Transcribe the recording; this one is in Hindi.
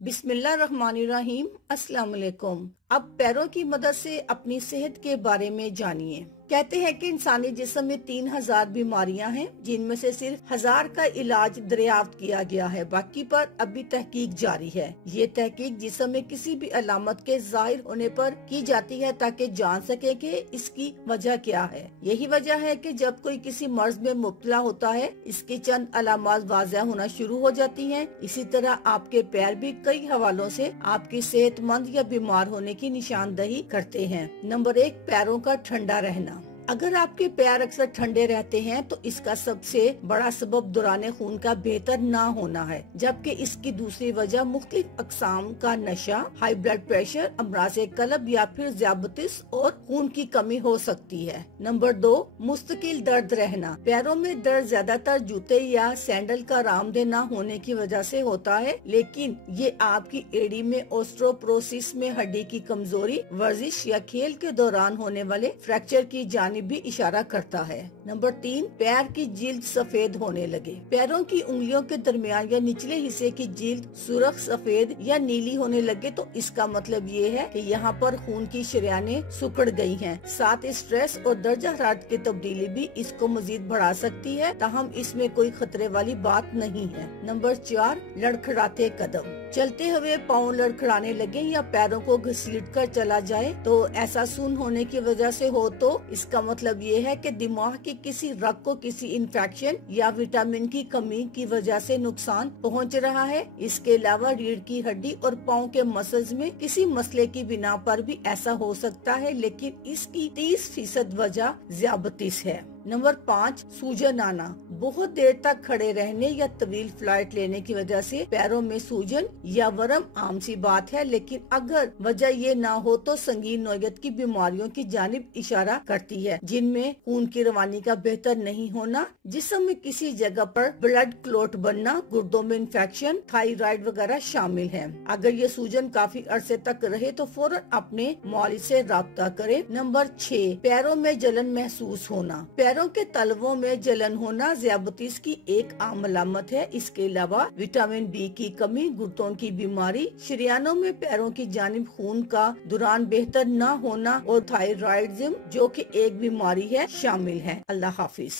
बिस्मिल्लाहिर्रहमानिर्रहीम। अस्सलाम वालेकुम। अब पैरों की मदद से अपनी सेहत के बारे में जानिए। कहते हैं कि इंसानी जिस्म में 3000 बीमारियां हैं, जिनमें से सिर्फ 1000 का इलाज दरियाफ्त किया गया है। बाकी पर अभी तहकीक जारी है। ये तहकीक जिस्म में किसी भी अलामत के जाहिर होने पर की जाती है ताकि जान सके कि इसकी वजह क्या है। यही वजह है कि जब कोई किसी मर्ज में मुब्तला होता है, इसकी चंद अलामत वाज़ह होना शुरू हो जाती हैं। इसी तरह आपके पैर भी कई हवालों से आपकी सेहतमंद या बीमार होने की निशानदही करते हैं। नंबर 1, पैरों का ठंडा रहना। अगर आपके पैर अक्सर ठंडे रहते हैं तो इसका सबसे बड़ा सबब दौरान खून का बेहतर ना होना है, जबकि इसकी दूसरी वजह मुख्तलिफ अक़साम का नशा, हाई ब्लड प्रेशर, अमराज़े कल्ब या फिर ज़ियाबतीस और खून की कमी हो सकती है। नंबर 2, मुस्तकिल दर्द रहना। पैरों में दर्द ज्यादातर जूते या सैंडल का आरामदेह न होने की वजह से होता है, लेकिन ये आपकी एड़ी में ऑस्टियोपोरोसिस में हड्डी की कमजोरी, वर्जिश या खेल के दौरान होने वाले फ्रैक्चर की जानिब भी इशारा करता है। नंबर 3, पैर की जिल्द सफेद होने लगे। पैरों की उंगलियों के दरमियान या निचले हिस्से की जिल्द सुर्ख, सफेद या नीली होने लगे तो इसका मतलब ये है कि यहाँ पर खून की शरियानें सिकुड़ गई हैं। साथ ही स्ट्रेस और दर्जा हरारत की तब्दीली भी इसको मजीद बढ़ा सकती है, ताहम इसमें कोई खतरे वाली बात नहीं है। नंबर 4, लड़खड़ाते कदम। चलते हुए पाँव लड़खड़ाने लगे या पैरों को घसीट कर चला जाए तो ऐसा सुन्न होने की वजह से हो तो इसका मतलब ये है कि दिमाग की किसी रग को किसी इन्फेक्शन या विटामिन की कमी की वजह से नुकसान पहुंच रहा है। इसके अलावा रीढ़ की हड्डी और पाँव के मसल्स में किसी मसले की बिना पर भी ऐसा हो सकता है, लेकिन इसकी 30% वजह ज़ियाबतीस है। नंबर 5, सूजन आना। बहुत देर तक खड़े रहने या तवील फ्लाइट लेने की वजह से पैरों में सूजन या वर्म आम सी बात है, लेकिन अगर वजह ये ना हो तो संगीन नौयत की बीमारियों की जानिब इशारा करती है, जिनमें खून की रवानी का बेहतर नहीं होना, जिस्म में किसी जगह पर ब्लड क्लॉट बनना, गुर्दों में इन्फेक्शन, थायराइड वगैरह शामिल है। अगर ये सूजन काफी अरसे तक रहे तो फौरन अपने मौलिक से राब्ता करें। नंबर 6, पैरों में जलन महसूस होना। पैरों के तलवों में जलन होना ज़ियाबतीस की एक आम अलामत है। इसके अलावा विटामिन बी की कमी, गुर्दों की बीमारी, शरियानों में पैरों की जानिब खून का दौरान बेहतर न होना और थायराइडिज्म, जो कि एक बीमारी है, शामिल है। अल्लाह हाफिज।